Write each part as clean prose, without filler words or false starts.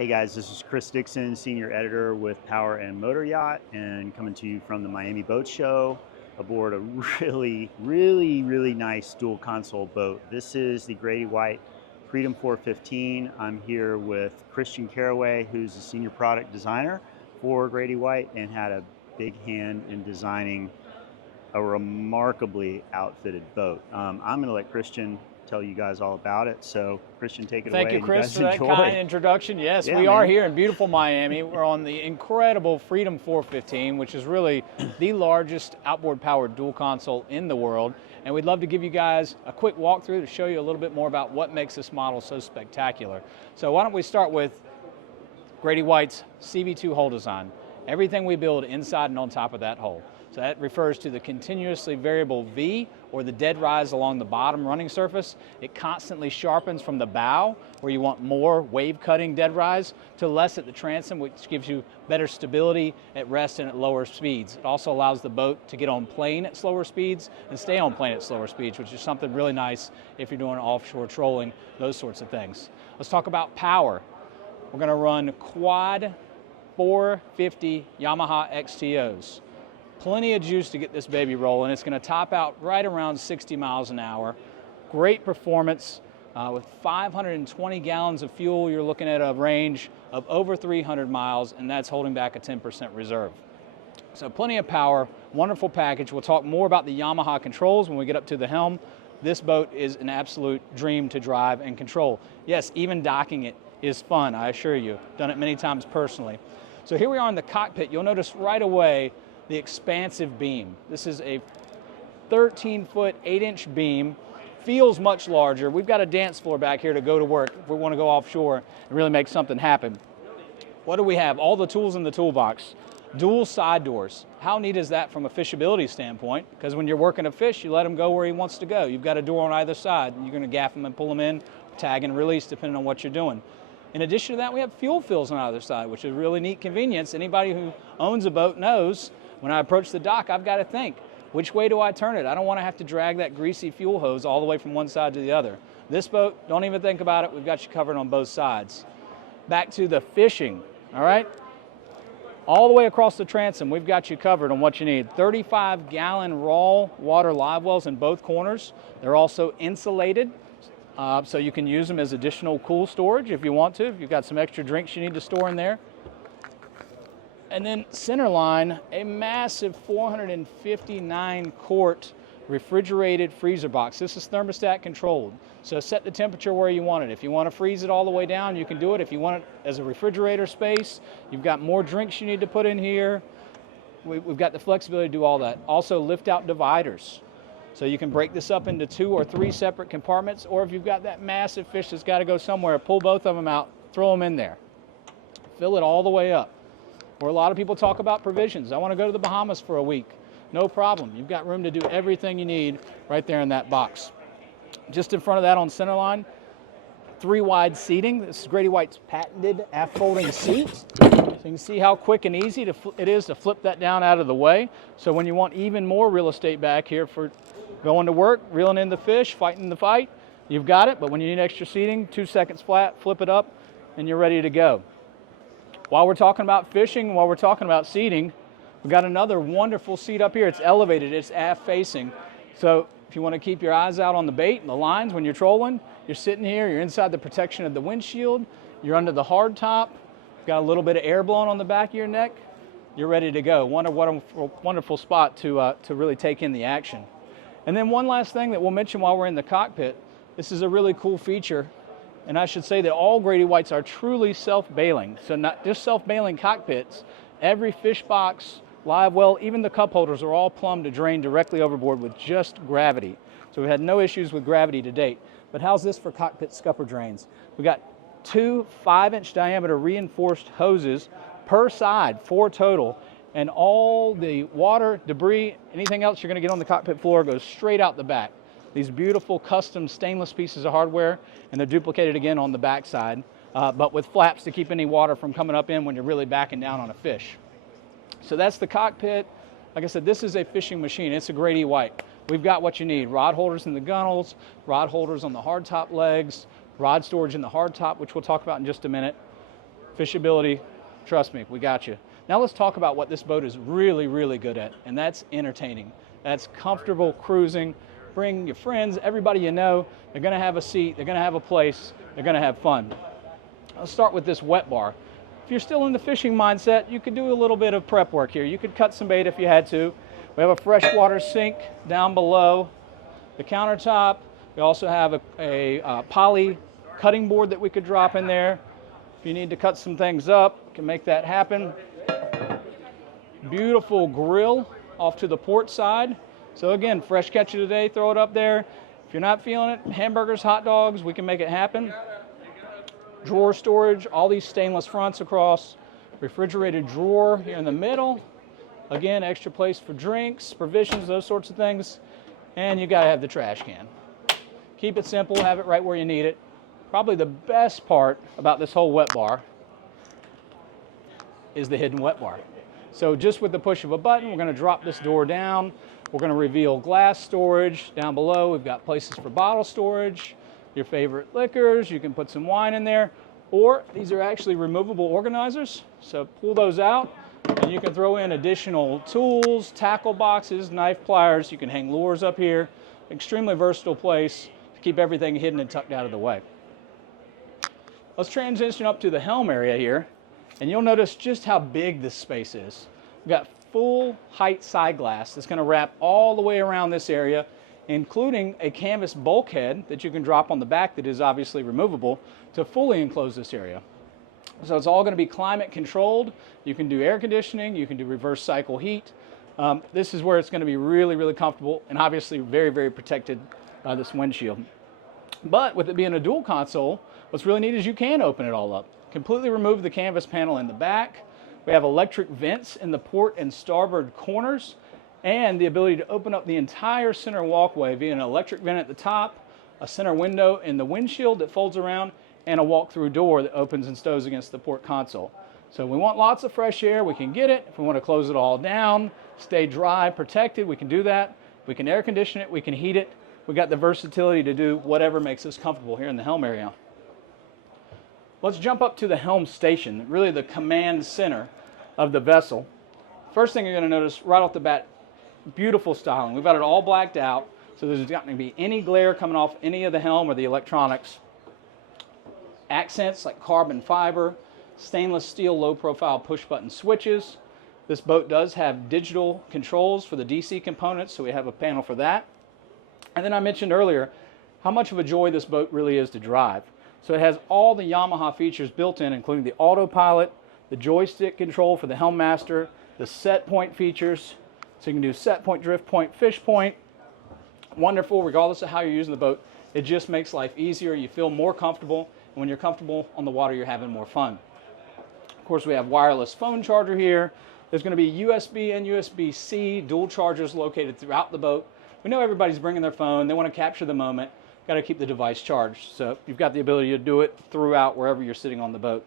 Hey guys, this is Chris Dixon, Senior Editor with Power and Motor Yacht, and coming to you from the Miami Boat Show aboard a really nice dual console boat. This is the Grady White Freedom 415. I'm here with Christian Caraway, who's the Senior Product Designer for Grady White and had a big hand in designing a remarkably outfitted boat. I'm going to let Christian tell you guys all about it. So Christian, take it away. Thank you, Chris, for that kind introduction. Yes, Yeah, we are man. here in beautiful Miami. We're on the incredible Freedom 415, which is really the largest outboard powered dual console in the world. And we'd love to give you guys a quick walkthrough to show you a little bit more about what makes this model so spectacular. So why don't we start with Grady White's CV2 hull design. Everything we build inside and on top of that hull. So that refers to the continuously variable V, or the dead rise along the bottom running surface. It constantly sharpens from the bow, where you want more wave cutting dead rise, to less at the transom, which gives you better stability at rest and at lower speeds. It also allows the boat to get on plane at slower speeds and stay on plane at slower speeds, which is something really nice if you're doing offshore trolling, those sorts of things. Let's talk about power. We're going to run quad 450 Yamaha XTOs. Plenty of juice to get this baby rolling. It's going to top out right around 60 miles an hour. Great performance. With 520 gallons of fuel, you're looking at a range of over 300 miles, and that's holding back a 10% reserve. So plenty of power, wonderful package. We'll talk more about the Yamaha controls when we get up to the helm. This boat is an absolute dream to drive and control. Yes, even docking it is fun, I assure you. Done it many times personally. So here we are in the cockpit. You'll notice right away the expansive beam. This is a 13-foot, 8-inch beam. Feels much larger. We've got a dance floor back here to go to work if we want to go offshore and really make something happen. What do we have? All the tools in the toolbox. Dual side doors. How neat is that from a fishability standpoint? Because when you're working a fish, you let him go where he wants to go. You've got a door on either side, and you're going to gaff him and pull him in, tag and release, depending on what you're doing. In addition to that, we have fuel fills on either side, which is a really neat convenience. Anybody who owns a boat knows when I approach the dock, I've got to think, which way do I turn it? I don't want to have to drag that greasy fuel hose all the way from one side to the other. This boat, don't even think about it. We've got you covered on both sides. Back to the fishing, all right? All the way across the transom, we've got you covered on what you need. 35-gallon raw water live wells in both corners. They're also insulated, so you can use them as additional cool storage if you want to, if you've got some extra drinks you need to store in there. And then center line, a massive 459-quart refrigerated freezer box. This is thermostat controlled, so set the temperature where you want it. If you want to freeze it all the way down, you can do it. If you want it as a refrigerator space, you've got more drinks you need to put in here. We've got the flexibility to do all that. Also lift-out dividers, so you can break this up into 2 or 3 separate compartments, or if you've got that massive fish that's got to go somewhere, pull both of them out, throw them in there. Fill it all the way up. Or a lot of people talk about provisions. I want to go to the Bahamas for a week. No problem. You've got room to do everything you need right there in that box. Just in front of that on center line, 3 wide seating. This is Grady White's patented aft folding seat. So you can see how quick and easy it is to flip that down out of the way. So when you want even more real estate back here for going to work, reeling in the fish, fighting the fight, you've got it. But when you need extra seating, 2 seconds flat, flip it up, and you're ready to go. While we're talking about fishing, while we're talking about seating, we've got another wonderful seat up here. It's elevated, it's aft facing. So if you want to keep your eyes out on the bait and the lines when you're trolling, you're sitting here, you're inside the protection of the windshield, you're under the hard top, you've got a little bit of air blowing on the back of your neck, you're ready to go. What a wonderful spot to really take in the action. And then one last thing that we'll mention while we're in the cockpit, this is a really cool feature. And I should say that all Grady Whites are truly self-bailing. So not just self-bailing cockpits, every fish box, live well, even the cup holders are all plumbed to drain directly overboard with just gravity. So we've had no issues with gravity to date. But how's this for cockpit scupper drains? We've got 2 5-inch diameter reinforced hoses per side, 4 total. And all the water, debris, anything else you're going to get on the cockpit floor goes straight out the back. These beautiful custom stainless pieces of hardware, and they're duplicated again on the back side, but with flaps to keep any water from coming up in when you're really backing down on a fish. So that's the cockpit. Like I said, this is a fishing machine. It's a Grady White. We've got what you need. Rod holders in the gunnels, rod holders on the hardtop legs, rod storage in the hardtop, which we'll talk about in just a minute. fishability, trust me, we got you. Now let's talk about what this boat is really, really good at, and that's entertaining. That's comfortable cruising. Bring your friends, everybody you know. They're gonna have a seat, they're gonna have a place, they're gonna have fun. Let's start with this wet bar. If you're still in the fishing mindset, you could do a little bit of prep work here. You could cut some bait if you had to. We have a freshwater sink down below the countertop. We also have a poly cutting board that we could drop in there. If you need to cut some things up, you can make that happen. Beautiful grill off to the port side. So again, fresh catch of the day, throw it up there. If you're not feeling it, hamburgers, hot dogs, we can make it happen. Drawer storage, all these stainless fronts across. Refrigerated drawer here in the middle. Again, extra place for drinks, provisions, those sorts of things. And you gotta have the trash can. Keep it simple, have it right where you need it. Probably the best part about this whole wet bar is the hidden wet bar. So just with the push of a button, we're gonna drop this door down. We're gonna reveal glass storage. Down below, we've got places for bottle storage, your favorite liquors, you can put some wine in there, or these are actually removable organizers. So pull those out, and you can throw in additional tools, tackle boxes, knife pliers. You can hang lures up here. Extremely versatile place to keep everything hidden and tucked out of the way. Let's transition up to the helm area here, and you'll notice just how big this space is. We've got full height side glass that's going to wrap all the way around this area, including a canvas bulkhead that you can drop on the back that is obviously removable to fully enclose this area. So it's all going to be climate controlled. You can do air conditioning, you can do reverse cycle heat. This is where it's going to be really, really comfortable and obviously very, very protected by this windshield. But with it being a dual console, what's really neat is you can open it all up. Completely remove the canvas panel in the back. We have electric vents in the port and starboard corners, and the ability to open up the entire center walkway via an electric vent at the top, a center window in the windshield that folds around, and a walk-through door that opens and stows against the port console. So we want lots of fresh air, we can get it. If we want to close it all down, stay dry, protected, we can do that. We can air condition it, we can heat it. We got the versatility to do whatever makes us comfortable here in the helm area. Let's jump up to the helm station, really the command center of the vessel. First thing you're going to notice right off the bat, beautiful styling. We've got it all blacked out, so there's not going to be any glare coming off any of the helm or the electronics. Accents like carbon fiber, stainless steel low profile push button switches. This boat does have digital controls for the DC components, so we have a panel for that. And then I mentioned earlier how much of a joy this boat really is to drive. So it has all the Yamaha features built in, including the autopilot, the joystick control for the helm master, the set point features, so you can do set point, drift point, fish point. Wonderful, regardless of how you're using the boat. It just makes life easier. You feel more comfortable, and when you're comfortable on the water, you're having more fun. Of course, we have wireless phone charger here. There's going to be USB and USB-C dual chargers located throughout the boat. We know everybody's bringing their phone. They want to capture the moment. Got to keep the device charged. So you've got the ability to do it throughout wherever you're sitting on the boat.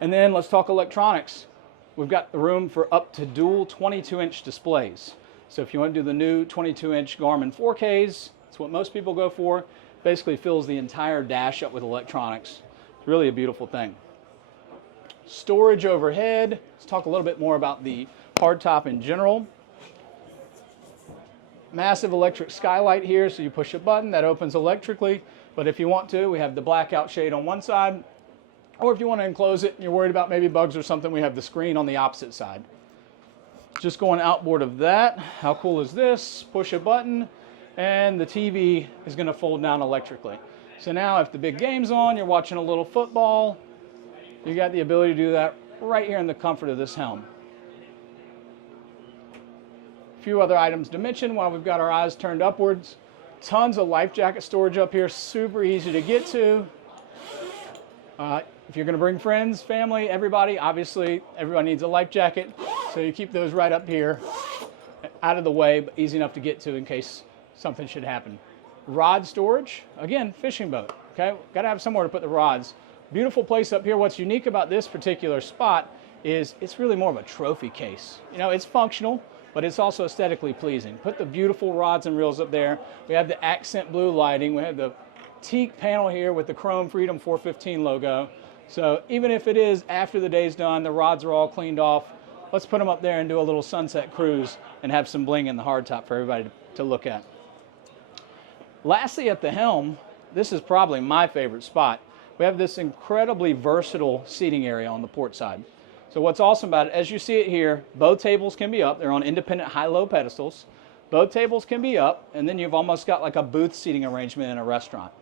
And then let's talk electronics. We've got the room for up to dual 22-inch displays. So if you want to do the new 22-inch Garmin 4Ks, that's what most people go for. Basically fills the entire dash up with electronics. It's really a beautiful thing. Storage overhead. Let's talk a little bit more about the hardtop in general. Massive electric skylight here, so you push a button that opens electrically. But if you want to, we have the blackout shade on one side. Or if you want to enclose it and you're worried about maybe bugs or something, we have the screen on the opposite side. Just going outboard of that, how cool is this? Push a button and the TV is going to fold down electrically. So now if the big game's on, you're watching a little football, you got the ability to do that right here in the comfort of this helm. A few other items to mention while we've got our eyes turned upwards. Tons of life jacket storage up here, super easy to get to. If you're going to bring friends, family, everybody, obviously everyone needs a life jacket, so you keep those right up here, out of the way, but easy enough to get to in case something should happen. Rod storage, again, fishing boat, okay? Got to have somewhere to put the rods. Beautiful place up here. What's unique about this particular spot is it's really more of a trophy case. You know, it's functional, but it's also aesthetically pleasing. Put the beautiful rods and reels up there. We have the accent blue lighting. We have the teak panel here with the chrome Freedom 415 logo. So even if it is after the day's done, the rods are all cleaned off, let's put them up there and do a little sunset cruise and have some bling in the hardtop for everybody to look at. Lastly, at the helm, this is probably my favorite spot. We have this incredibly versatile seating area on the port side. So what's awesome about it, as you see it here, both tables can be up. They're on independent high-low pedestals. Both tables can be up, and then you've almost got like a booth seating arrangement in a restaurant.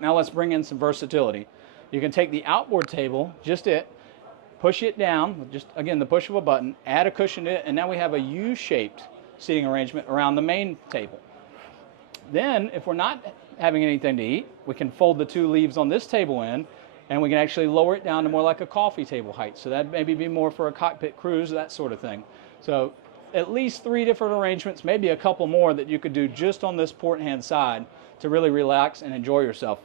Now let's bring in some versatility. You can take the outboard table, push it down, with just again the push of a button, add a cushion to it, and now we have a U-shaped seating arrangement around the main table. Then, if we're not having anything to eat, we can fold the two leaves on this table in, and we can actually lower it down to more like a coffee table height. So that maybe be more for a cockpit cruise, that sort of thing. So at least 3 different arrangements, maybe a couple more that you could do just on this port hand side to really relax and enjoy yourself.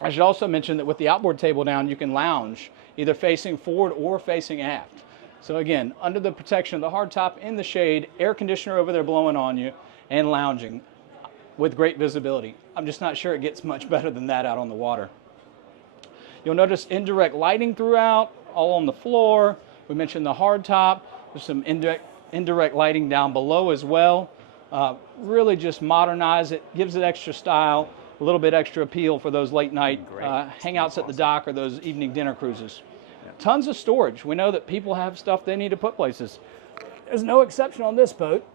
I should also mention that with the outboard table down, you can lounge either facing forward or facing aft. So again, under the protection of the hardtop, in the shade, air conditioner over there blowing on you, and lounging with great visibility. I'm just not sure it gets much better than that out on the water. You'll notice indirect lighting throughout, all on the floor. We mentioned the hardtop. There's some indirect lighting down below as well. Really just modernize it, gives it extra style, a little bit extra appeal for those late night hangouts at the dock or those evening dinner cruises. Yeah. Tons of storage. We know that people have stuff they need to put places. There's no exception on this boat.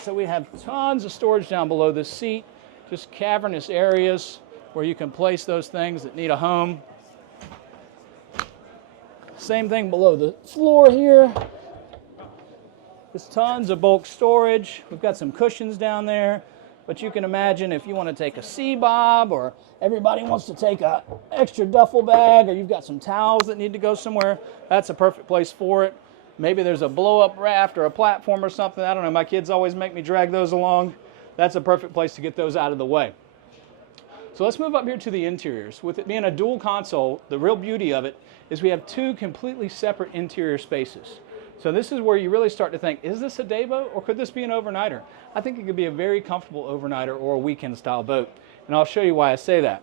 So we have tons of storage down below this seat, just cavernous areas where you can place those things that need a home. Same thing below the floor here. There's tons of bulk storage. We've got some cushions down there, but you can imagine if you want to take a sea bob, or everybody wants to take a extra duffel bag, or you've got some towels that need to go somewhere, that's a perfect place for it. Maybe there's a blow-up raft or a platform or something. I don't know. My kids always make me drag those along. That's a perfect place to get those out of the way. So let's move up here to the interiors. With it being a dual console, the real beauty of it is we have 2 completely separate interior spaces. So this is where you really start to think, is this a day boat or could this be an overnighter? I think it could be a very comfortable overnighter or a weekend style boat. And I'll show you why I say that.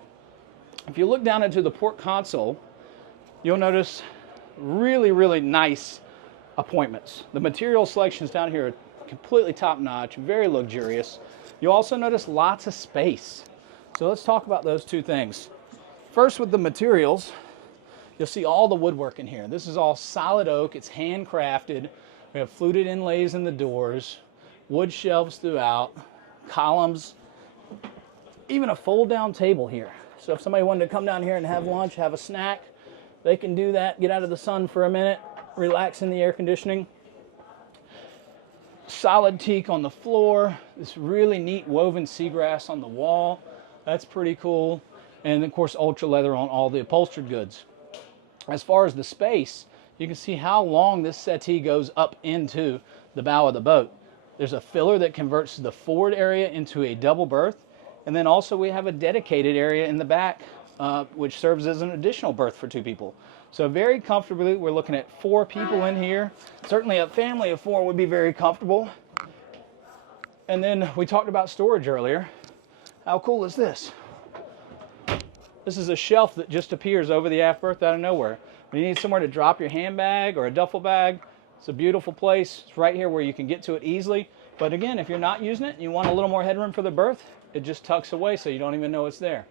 If you look down into the port console, you'll notice really, really nice appointments. The material selections down here are completely top-notch, very luxurious. You'll also notice lots of space. So let's talk about those 2 things. First, with the materials, you'll see all the woodwork in here. This is all solid oak. It's handcrafted. We have fluted inlays in the doors, wood shelves throughout, columns, even a fold-down table here. So if somebody wanted to come down here and have lunch, have a snack, they can do that, get out of the sun for a minute, relax in the air conditioning. Solid teak on the floor. This really neat woven seagrass on the wall. That's pretty cool. And of course, ultra leather on all the upholstered goods. As far as the space, you can see how long this settee goes up into the bow of the boat. There's a filler that converts the forward area into a double berth. And then also we have a dedicated area in the back, which serves as an additional berth for 2 people. So very comfortably, we're looking at 4 people in here. Certainly a family of 4 would be very comfortable. And then we talked about storage earlier. How cool is this? This is a shelf that just appears over the aft berth out of nowhere. When you need somewhere to drop your handbag or a duffel bag, it's a beautiful place. It's right here where you can get to it easily. But again, if you're not using it and you want a little more headroom for the berth, it just tucks away so you don't even know it's there.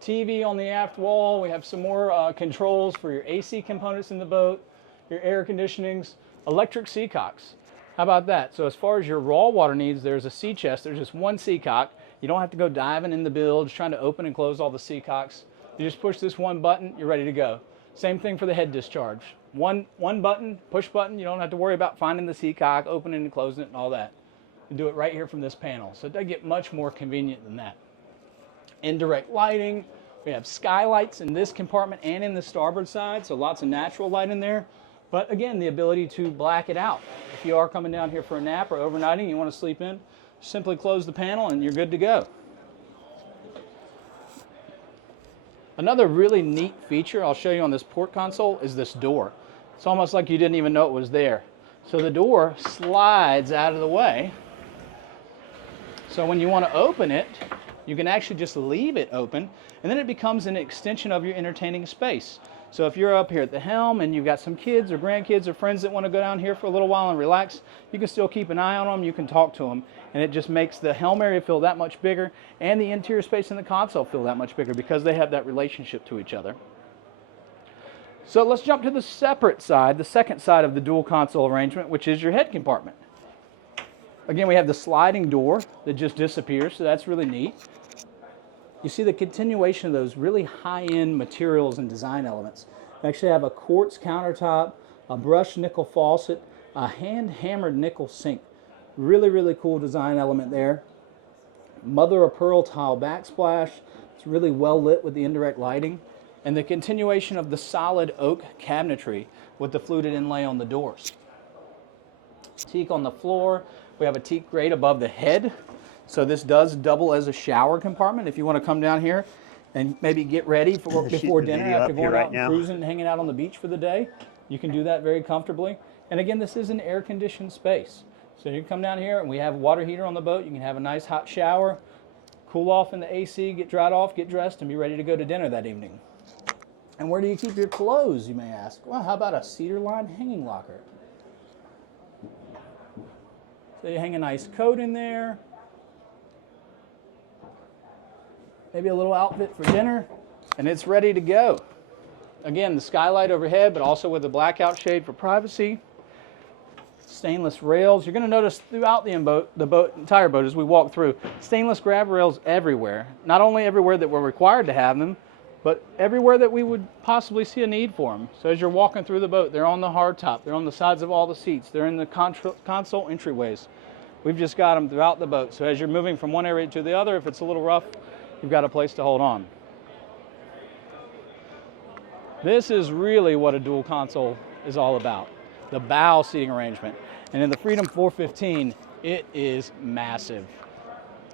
TV on the aft wall. We have some more controls for your AC components in the boat, your air conditionings, electric seacocks. How about that? So as far as your raw water needs, there's a sea chest. There's just one seacock. You don't have to go diving in the bilge, trying to open and close all the seacocks. You just push this one button, you're ready to go. Same thing for the head discharge. One button, push button. You don't have to worry about finding the seacock, opening and closing it and all that. You do it right here from this panel. So it does get much more convenient than that. Indirect lighting. We have skylights in this compartment and in the starboard side, so lots of natural light in there. But again, the ability to black it out. If you are coming down here for a nap or overnighting, you want to sleep in, simply close the panel and you're good to go. Another really neat feature I'll show you on this port console is this door. It's almost like you didn't even know it was there. So the door slides out of the way. So when you want to open it, You can actually just leave it open, and then it becomes an extension of your entertaining space. So if you're up here at the helm and you've got some kids or grandkids or friends that want to go down here for a little while and relax, you can still keep an eye on them, you can talk to them, and it just makes the helm area feel that much bigger and the interior space in the console feel that much bigger because they have that relationship to each other. So let's jump to the separate side, the second side of the dual console arrangement, which is your head compartment. Again, we have the sliding door that just disappears, so that's really neat. You see the continuation of those really high-end materials and design elements. We actually have a quartz countertop, a brushed nickel faucet, a hand-hammered nickel sink. Really, really cool design element there. Mother of pearl tile backsplash. It's really well lit with the indirect lighting. And the continuation of the solid oak cabinetry with the fluted inlay on the doors. Teak on the floor. We have a teak grate above the head. So this does double as a shower compartment if you want to come down here and maybe get ready for before dinner after going out and cruising and hanging out on the beach for the day. You can do that very comfortably. And again, this is an air-conditioned space. So you can come down here and we have a water heater on the boat. You can have a nice hot shower, cool off in the AC, get dried off, get dressed, and be ready to go to dinner that evening. And where do you keep your clothes, you may ask? Well, how about a cedar lined hanging locker? So you hang a nice coat in there. Maybe a little outfit for dinner, and it's ready to go. Again, the skylight overhead, but also with a blackout shade for privacy. Stainless rails. You're going to notice throughout the entire boat as we walk through, stainless grab rails everywhere. Not only everywhere that we're required to have them, but everywhere that we would possibly see a need for them. So as you're walking through the boat, they're on the hardtop, they're on the sides of all the seats, they're in the console entryways. We've just got them throughout the boat. So as you're moving from one area to the other, if it's a little rough, you've got a place to hold on. This is really what a dual console is all about, the bow seating arrangement. And in the Freedom 415, it is massive.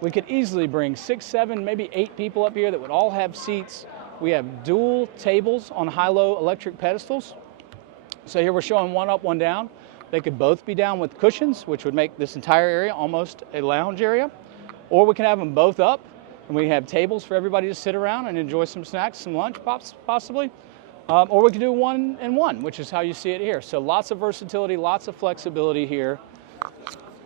We could easily bring 6, 7, maybe 8 people up here that would all have seats. We have dual tables on high-low electric pedestals. So here we're showing one up, one down. They could both be down with cushions, which would make this entire area almost a lounge area. Or we can have them both up, and we have tables for everybody to sit around and enjoy some snacks, some lunch possibly. Or we could do 1 and 1, which is how you see it here. So lots of versatility, lots of flexibility here.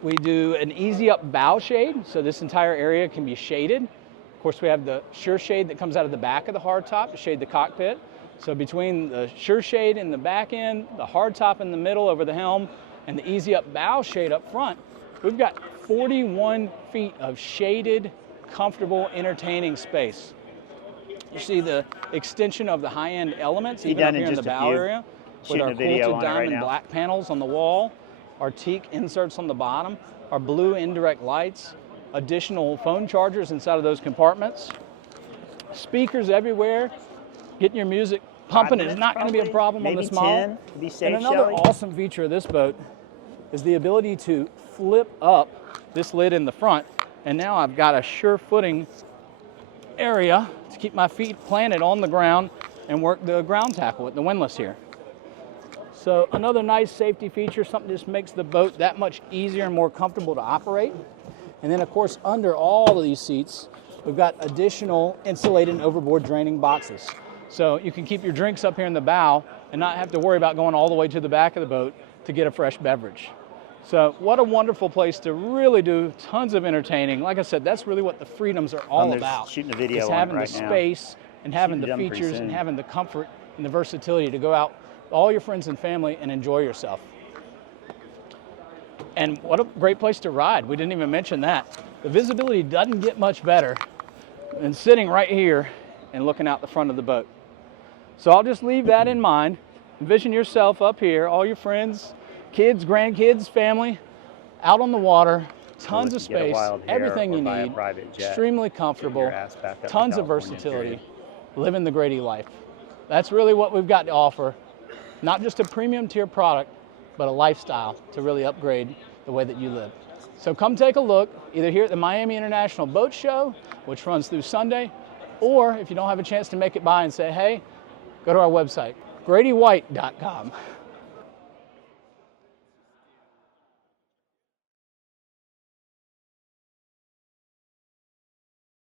We do an easy up bow shade, so this entire area can be shaded. Of course, we have the Sure Shade that comes out of the back of the hardtop to shade the cockpit. So between the Sure Shade in the back end, the hardtop in the middle over the helm, and the easy up bow shade up front, we've got 41 feet of shaded, comfortable, entertaining space. You see the extension of the high-end elements, even up here in the bow area, with our quilted diamond black panels on the wall, our teak inserts on the bottom, our blue indirect lights, additional phone chargers inside of those compartments, speakers everywhere. Getting your music pumping is not going to be a problem on this model. Be safe, and another awesome feature of this boat is the ability to flip up this lid in the front, and now I've got a sure footing area to keep my feet planted on the ground and work the ground tackle with the windlass here. So another nice safety feature, something that just makes the boat that much easier and more comfortable to operate. And then of course under all of these seats, we've got additional insulated and overboard draining boxes. So you can keep your drinks up here in the bow and not have to worry about going all the way to the back of the boat to get a fresh beverage. So what a wonderful place to really do tons of entertaining. Like I said, that's really what the Freedoms are all about. Shooting a video is having the space and having the features and having the comfort and the versatility to go out with all your friends and family and enjoy yourself. And what a great place to ride. We didn't even mention that. The visibility doesn't get much better than sitting right here and looking out the front of the boat. So I'll just leave that in mind. Envision yourself up here, all your friends, kids, grandkids, family, out on the water, tons of space, everything you need, extremely comfortable, tons of versatility, living the Grady life. That's really what we've got to offer. Not just a premium tier product, but a lifestyle to really upgrade the way that you live. So come take a look, either here at the Miami International Boat Show, which runs through Sunday, or if you don't have a chance to make it by and say, hey, go to our website, GradyWhite.com.